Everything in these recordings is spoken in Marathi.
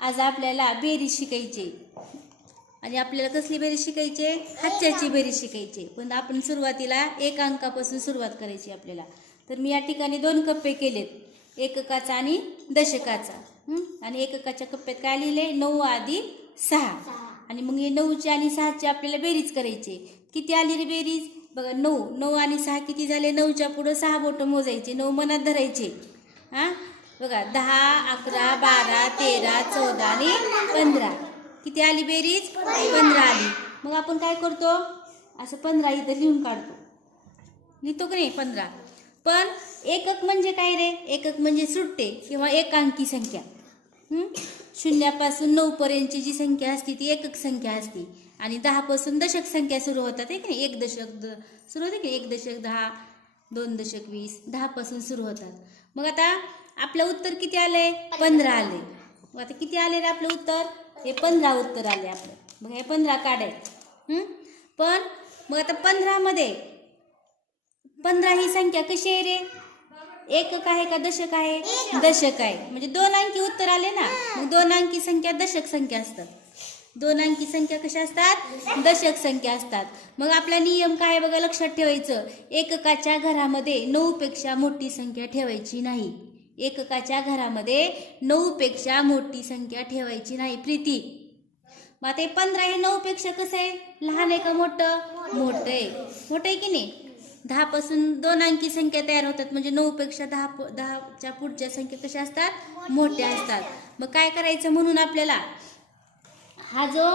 आज आपल्याला बेरीज शिकायची आणि आपल्याला कसली बेरीज शिकायची हातच्याची बेरीज शिकायची पण आपण सुरुवातीला एक अंकापासून सुरुवात करायची आपल्याला. तर मी या ठिकाणी दोन कप्पे केलेत. एककाचा आणि दशकाचा? आणि एककाच्या कप्प्यात काय लिहिले? नऊ आधी सहा. आणि मग हे नऊचे आणि सहाचे आपल्याला बेरीज करायचे किती आली रे बेरीज? बघा नऊ. नऊ आणि सहा किती झाले? नऊच्या पुढं सहा बोटं मोजायचे. नऊ मनात धरायचे. हा? बघा दहा अकरा बारा तेरा चौदा आणि पंधरा. किती आली बेरीज? पंधरा आली. मग आपण काय करतो? असं पंधरा इथं लिहून काढतो. लिहितो की नाही? पंधरा. पण एकक म्हणजे काय रे? एकक म्हणजे सुट्टे किंवा एकांकी संख्या. शून्यापासून नऊपर्यंतची जी संख्या असते ती एकक संख्या असते. आणि दहापासून दशक संख्या सुरू होतात आहे नाही? एक दशक द सुरू होते की एक दशक दहा दोन दशक वीस दहापासून सुरू होतात. मग आता आपलं उत्तर किती आलंय? पंधरा आले मग आता किती आले रे आपलं उत्तर? हे पंधरा उत्तर आले आपलं. मग हे पंधरा काढाय पण मग आता पंधरामध्ये पंधरा ही संख्या कशी आहे रे? एकक आहे का दशक आहे? दशक आहे. म्हणजे दोन अंकी उत्तर आले ना मग दोन अंकी संख्या दशक संख्या असतात. दोन अंकी संख्या कशा असतात? दशक संख्या असतात. मग आपला नियम काय बघा लक्षात ठेवायचं. एककाच्या घरामध्ये नऊ पेक्षा मोठी संख्या ठेवायची नाही. एककाच्या घरामध्ये नऊ पेक्षा मोठी संख्या ठेवायची नाही. प्रीती मग आता पंधरा हे नऊ पेक्षा कसं आहे? लहान आहे का मोठं? मोठं आहे. मोठं आहे की नाही? दहा पासून दोन अंकी संख्या तयार होतात. म्हणजे नऊ पेक्षा दहा प- दहाच्या पुढच्या संख्या कशा असतात? मोठ्या असतात. मग काय करायचं म्हणून आपल्याला? हा जो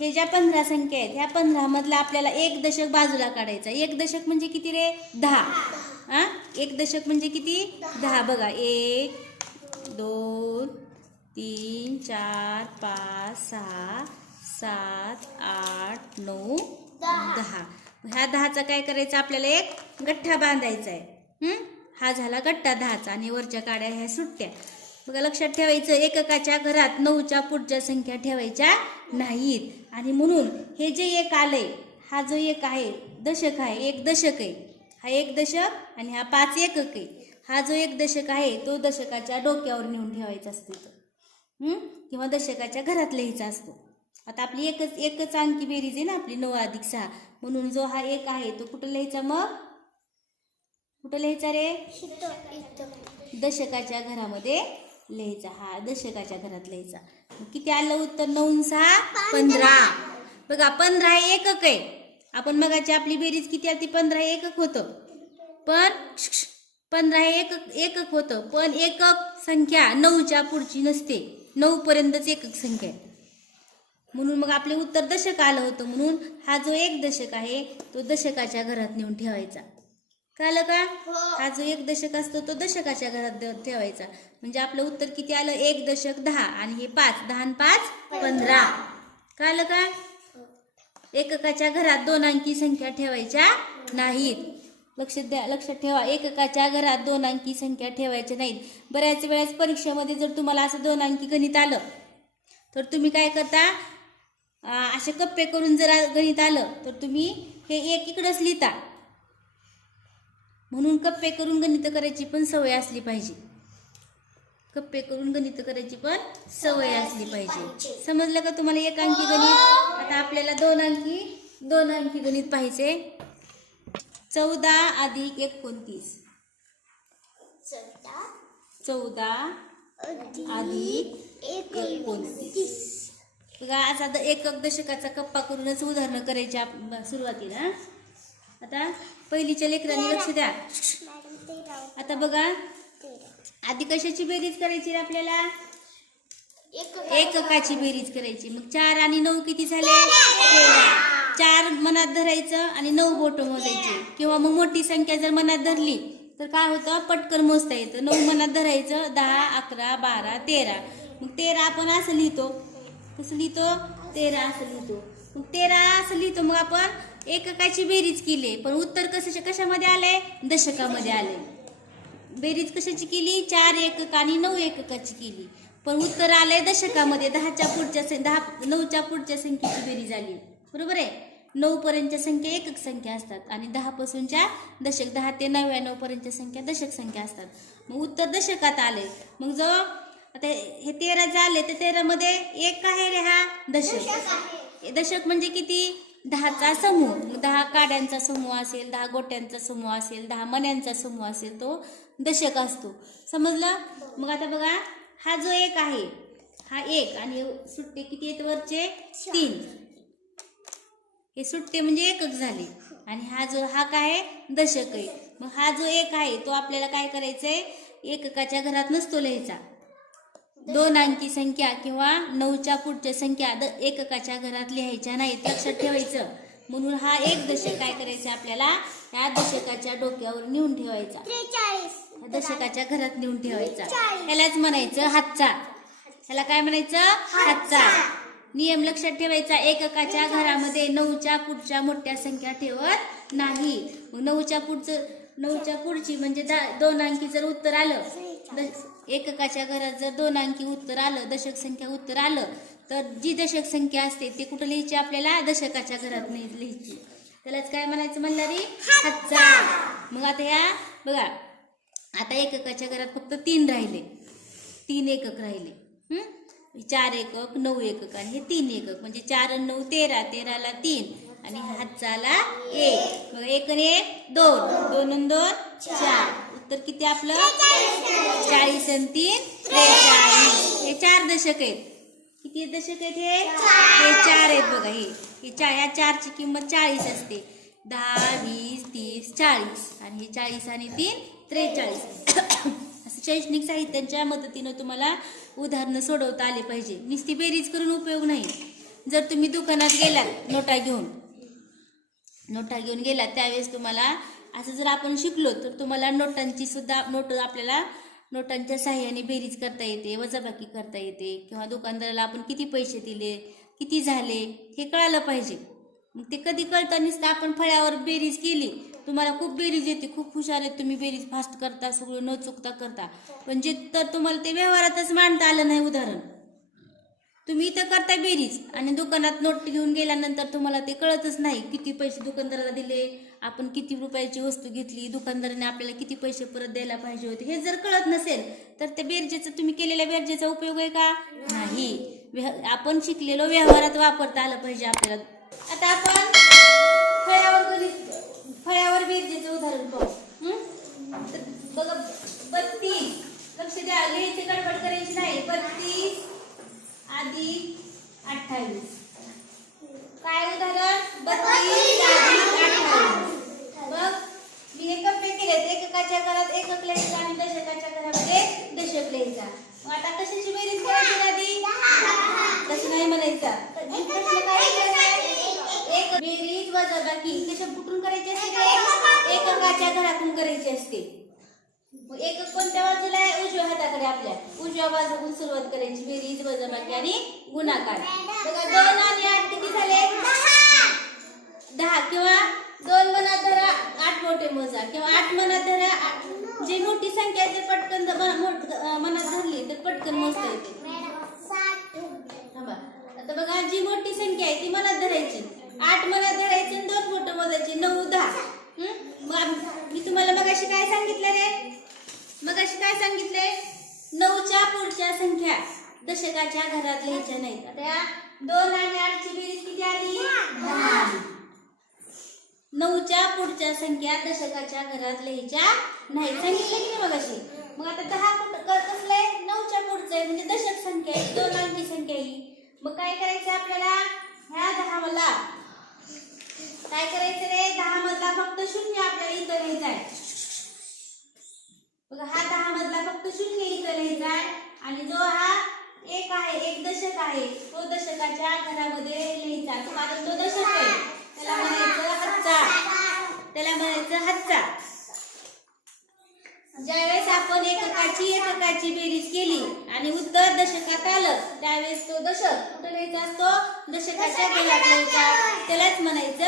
हे ज्या पंधरा संख्या आहेत ह्या पंधरा मधला आपल्याला एक दशक बाजूला काढायचा. एक दशक म्हणजे किती रे? दहा. हां? एक दशक म्हणजे किती? दहा. बघा. एक दोन तीन चार पाच सहा सात आठ नऊ दहा. ह्या दहाचा काय करायचं आपल्याला? एक गठ्ठा बांधायचा आहे. हा? झाला गट्टा दहाचा आणि वरच्या काड्या ह्या सुट्ट्या. बघा लक्षात ठेवायचं एककाच्या घरात नऊच्या पुढच्या संख्या ठेवायच्या नाहीत. आणि म्हणून हे जे एक आलंय हा जो एक आहे दशक आहे एक दशक आहे. हा एक दशक आणि हा पाच एकक. आहे हा जो एक दशक आहे तो दशकाच्या डोक्यावर नेऊन ठेवायचा असतो तो किंवा दशकाच्या घरात लिहायचा असतो. आता आपली एकच एकच अंकी बेरीज आहे ना आपली नऊ अधिक सहा. म्हणून जो हा एक आहे तो कुठं लिहायचा मग? कुठं लिहायचा रे? दशकाच्या घरामध्ये लिहायचा. हा दशकाच्या घरात लिहायचा. किती आलं उत्तर? नऊ सहा? पंधरा. बघा पंधरा हे एकक आहे. आपण मगाची आपली बेरीज किती आली ती पंधरा हे एकक होतं. पण पंधरा हे एकक एकक होतं. पण एकक संख्या नऊच्या पुढची नसते. नऊ पर्यंतच एकक संख्या आहे. म्हणून मग आपले उत्तर दशक आलं होतं म्हणून हा जो एक दशक आहे तो दशकाच्या घरात नेऊन ठेवायचा. कळलं का? हा. जो एक दशक असतो तो दशकाच्या घरात ठेवायचा. म्हणजे आपलं उत्तर किती आलं? एक दशक दहा आणि हे पाच. दहा आणि पाच पंधरा. कळलं का? एककाच्या घरात दोन अंकी संख्या ठेवायच्या नाहीत. लक्ष द्या लक्षात ठेवा. एककाच्या घरात दोन अंकी संख्या ठेवायच्या नाहीत. बऱ्याच वेळेस परीक्षेमध्ये जर तुम्हाला असं दोन अंकी गणित आलं तर तुम्ही काय करता? असे कप्पे करून जर गणित आलं तर तुम्ही हे एक इकडंच लिहिता. म्हणून कप्पे करून गणित करायची पण सवय असली पाहिजे. कप्पे करून गणित करायची पण सवय असली पाहिजे. समजलं का तुम्हाला एक अंकी गणित? आता आपल्याला दोन अंकी दोन अंकी गणित पाहिजे चौदा अधिक एकोणतीस. चौदा अधिक एकोणतीस. बघा असा द- एकक दशकाचा कप्पा करूनच उदाहरणं करायची सुरुवातीला. आता पहिलीच्या लेकरांनी लक्ष द्या. आता बघा आधी कशाची बेरीज करायची रे आपल्याला? एककाची. बेरीज करायची. मग चार आणि नऊ किती झाले? तेरा. चार मनात धरायचं आणि नऊ बोट मोजायची. किंवा मग मोठी संख्या जर मनात धरली तर काय होतं? पटकन मोजता येतं. नऊ मनात धरायचं. दहा अकरा बारा तेरा. मग तेरा आपण असं लिहितो. कसं लिहितो? तेरा असं लिहितो. मग तेरा असं लिहितो. मग आपण एककाची बेरीज केली. पण उत्तर कशाच्या कशामध्ये आलंय? दशकामध्ये आलंय. बेरीज कशाची केली? चार एकक आणि नऊ एककाची केली. पण उत्तर आलंय दशकामध्ये दहाच्या पुढच्या सं- दहा नऊच्या पुढच्या संख्येची बेरीज आली. बरोबर आहे? नऊ पर्यंतच्या संख्या एकक संख्या असतात. आणि दहा पासूनच्या दशक दहा ते नव्याण्णव पर्यंतच्या संख्या दशक संख्या असतात. मग उत्तर दशकात आले. मग जो आता हे तेरा झाले तर तेरामध्ये एक आहे रे हा दशक. हे दशक म्हणजे किती? दहाचा समूह मग दहा काड्यांचा समूह असेल दहा गोट्यांचा समूह असेल दहा मण्यांचा समूह असेल तो दशक असतो. समजलं? मग आता बघा हा जो एक आहे हा एक आणि सुट्टे किती आहेत वरचे? तीन. हे सुट्टे म्हणजे एकक झाले. आणि हा जो हा काय? आहे? दशक आहे. मग हा जो एक आहे तो आपल्याला काय करायचंय? एककाच्या घरात नसतो लिहायचा. दोन अंकी संख्या किंवा नऊच्या पुढच्या संख्या द एककाच्या घरात लिहायच्या नाहीत. लक्षात ठेवायचं. म्हणून हा एक दशक काय करायचं आपल्याला? ह्या दशकाच्या डोक्यावर नेऊन ठेवायचा. दशकाच्या घरात नेऊन ठेवायचा. ह्यालाच म्हणायचं हातचा. ह्याला काय म्हणायचं? हातचा. नियम लक्षात ठेवायचा. एककाच्या घरामध्ये नऊच्या पुढच्या मोठ्या संख्या ठेवत नाही. नऊच्या पुढचं नऊच्या पुढची म्हणजे दोन अंकी जर उत्तर आलं एककाच्या घरात जर दोन अंकी उत्तर आलं दशक संख्या उत्तर आलं तर जी दशक संख्या असते ती कुठं लिहायची आपल्याला? दशकाच्या घरात नाही लिहायची. त्यालाच काय म्हणायचं म्हणलं रे हजार मग आता ह्या बघा. आता एककाच्या घरात फक्त तीन राहिले. तीन एकक राहिले. चार एकक नऊ एकक आणि हे तीन एकक. म्हणजे चार नऊ तेरा. तेराला तीन आणि हातचा एक. मग एक आणि एक दोन. दोन दोन चार. उत्तर किती आपलं? चाळीस आणि तीन त्रेचाळीस. हे चार दशक आहेत. किती दशक आहेत हे? हे चार आहेत बघा हे. हे चार या चारची किंमत चाळीस असते. दहा वीस तीस चाळीस. आणि हे चाळीस आणि तीन त्रेचाळीस. असं शैक्षणिक साहित्यांच्या मदतीनं तुम्हाला उदाहरणं सोडवता आले पाहिजे. नुसती बेरीज करून उपयोग नाही. जर तुम्ही दुकानात गेलात नोटा घेऊन नोटा घेऊन गेलात त्यावेळेस तुम्हाला असं जर आपण शिकलो तर तुम्हाला नोटांची सुद्धा नोट आपल्याला नोटांच्या सहाय्याने बेरीज करता येते वजाबाकी करता येते किंवा दुकानदाराला आपण किती पैसे दिले किती झाले हे कळालं पाहिजे. मग ते कधी कळतानीच तर आपण फळ्यावर बेरीज केली तुम्हाला खूप बेरीज येते खूप हुशार आहेत तुम्ही बेरीज फास्ट करता सगळं न चुकता करता. पण जे तर तुम्हाला ते व्यवहारातच मांडता आलं नाही उदाहरण. तुम्ही इथं करता बेरीज आणि दुकानात नोट घेऊन गेल्यानंतर तुम्हाला ते कळतच नाही किती पैसे दुकानदाराला दिले आपण किती रुपयाची वस्तू घेतली दुकानदाराने आपल्याला किती पैसे परत द्यायला पाहिजे होते हे जर कळत नसेल तर त्या बेरजेचा तुम्ही केलेल्या बेरजेचा उपयोग आहे का? नाही. आपण शिकलेलो व्यवहारात वापरता आलं पाहिजे आपल्याला. आता आपण फळ्यावर फळ्यावर बेरजेचं उदाहरण पाहू. बघा बत्तीस लक्ष द्या लिहायचे गडबड करायची नाही. बत्तीस अधिक अठ्ठावीस. काय उदाहरण? बत्तीस अधिक अठ्ठावीस. केलेत एककाच्या घरात एकक लिहायचा आणि दशकाच्या घरामध्ये दशक लिहायचा मग आता कशाची बेरीज करायची दादी? तसं नाही म्हणायचा. एक बेरीज वजाबाकी. कशा कुठून करायची असते ते? एककाच्या घरातून करायची असते. मग एक कोणत्या बाजूला आहे? उजव्या हाताकडे आपल्या. उजव्या बाजूकडून सुरुवात करायची. बेरीज वजाबाकी आणि गुणाकार. बघा दोन आणि आठ किती झाले? दहा किंवा दोन मनात धरा आठ मोठे मोजा किंवा आठ मनात धरा आठ- जी मोठी संख्या आहे ते पटकन मोठ- मनात धरली तर पटकन मोजता येते. आता बघा जी मोठी संख्या आहे ती मनात धरायची. आठ मनात धरायची आणि दोन मोठं मोजायचे. नऊ दहा. मग मी तुम्हाला मगाशी काय सांगितलं रे? मगाशी काय सांगितले? नऊच्या पुढच्या संख्या. दशकाच्या घरात लिहायच्या नाहीत. आता दोन आणि आठची बेरीज किती आली? दहा. आली. नऊच्या पुढच्या संख्या दशकाच्या घरात लिहायच्या नाही. सांगितलं की नाही मगाशी? मग आता दहा कुठं कसलं? आहे नऊच्या पुढचं आहे म्हणजे दशक संख्या आहे दोन अंकी संख्या ही मग काय करायचं आपल्याला? ह्या दहा मला काय करायचं रे? दहा मधला फक्त शून्य आपल्याला इथं लिहायचा आहे. बघा हा दहा मधला फक्त शून्य इथं लिहायचा आहे. आणि जो हा एक आहे एक दशक आहे तो दशकाच्या घरामध्ये लिहायचा. कारण तो दशक आहे त्याला म्हणायचं हातचा त्याला म्हणायचं हातचा ज्यावेळेस आपण एककाची एककाची बेरीज केली आणि उत्तर दशकात आलं. त्यावेळेस तो दशक कुठं लिहायचा असतो? दशकाच्या घरात लिहायचा त्यालाच म्हणायचं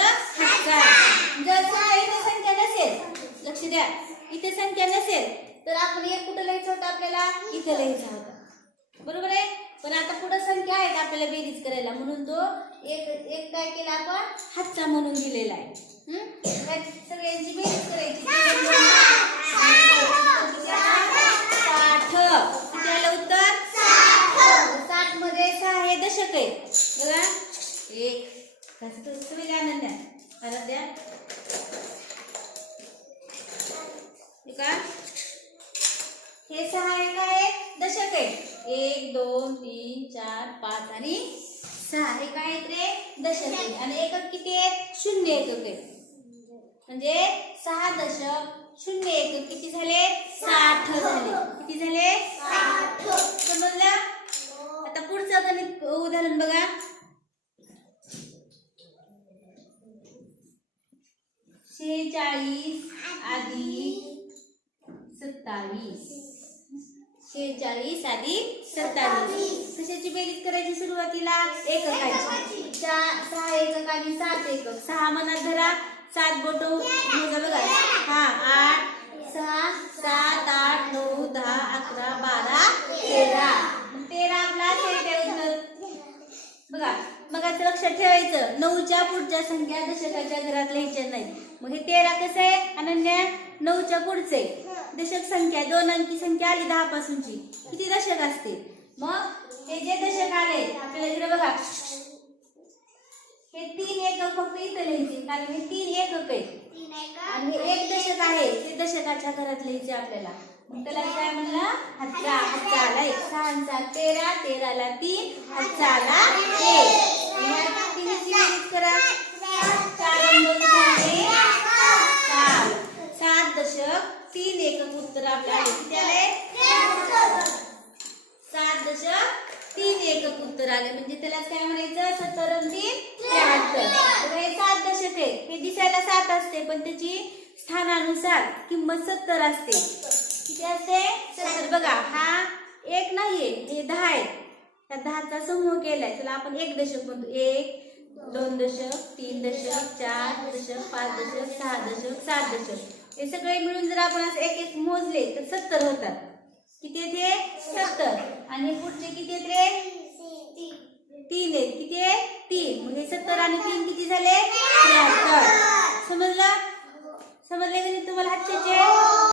जर समजा इथे संख्या नसेल. लक्ष द्या. इथे संख्या नसेल. तर आपण एक कुठं लिहायचं होतं आपल्याला? इथे लिहायचा होता. बरोबर आहे? पण आता पुढे संख्या आहेत आपल्याला बेरीज करायला. म्हणून तो एक एक काय केला आपण? हातचा म्हणून दिलेला आहे. सगळ्यांची बेरीज करायची तीन दोन साठ किती आलं उत्तर दशक आहेत बघा. एक. कसं कसं तुम्ही काय आनंद. द्या द्या. हे का हे सहा आहे काय दशक आहे. एक दोन तीन चार पाच आणि सहा. हे काय आहेत रे? दशक आहे. आणि एकक किती आहेत? शून्य एकक आहेत म्हणजे सहा दशक शून्य एकक किती झाले? साठ झाले. किती झाले? साठ. गणित उदाहरण बघा. शेहेचाळीस अधिक सत्तावीस. शेहेचाळीस अधिक सत्तावीस. कशाची बेरीज करायची सुरुवातीला? एककाची चा- सहा एकक आणि सात एकक. सहा मनात धरा. सात बोट बघा हा आठ सहा सात आठ नऊ दहा अकरा बारा तेरा मग तेरा आपला असेल ते उत्तर बघा आता लक्षात ठेवायचं. नऊच्या पुढच्या संख्या दशकाच्या घरात लिहायच्या नाहीत. मग हे तेरा कसं आहे? अनन्या नऊच्या पुढचे. दशक संख्या दोन अंकी संख्या आली दहा पासूनची किती दशक असते मग हे जे दशक आले आपल्याला इकडे बघा. हे तीन एकक फक्त इथं लिहायचे कारण हे तीन एकक आहे. आणि हे एक दशक आहे ते दशकाच्या घरात लिहायचे आपल्याला. त्याला काय म्हणला? हातचा हातचा आला एक सहाचा तेरा तेराला तीन हातचा आला एक तिन्हीची बेरीज करा. चार दोन झाले सात दशक तीन एकक उत्तर आपल्याला किती आले? सात दशक तीन एकक उत्तर आले. म्हणजे त्याला काय म्हणायचं? सत्तर आणि तीन त्र्याहत्तर. हे सात दशक आहे. हे दिसायला सात असते पण त्याची स्थानानुसार किंमत सत्तर असते. किती सत्तर बघा हा एक नाहीये हे दहा आहे. त्या दहाचा समूह केलाय. त्याला आपण एक दशक म्हणतो. एक दोन दशक तीन दशक चार दशक पाच दशक सहा दशक सात दशक. हे सगळे मिळून जर आपण असं एक एक मोजले तर सत्तर होतात. किती येते सत्तर. आणि पुढचे किती येत रे? तीन आहेत. किती आहे? तीन. म्हणजे सत्तर आणि तीन किती झाले? त्र्याहत्तर. समजलं? समजले का नाही तुम्हाला हातचे?